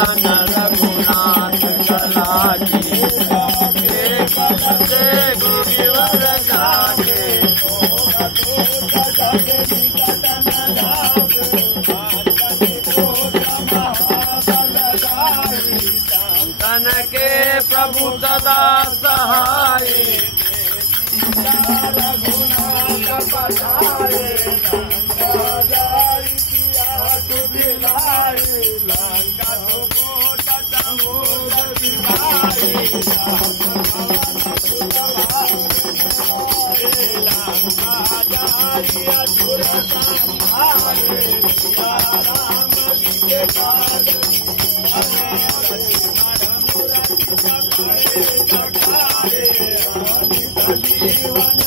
चरण रघुनाथ कलाकी कलते गिरिवर जाके तन के प्रभु सदा सहाय रघुनाथ पधारे लंका कोट समुद्र बिहारी लंका जारी असुर संहारे राम के काज जीवन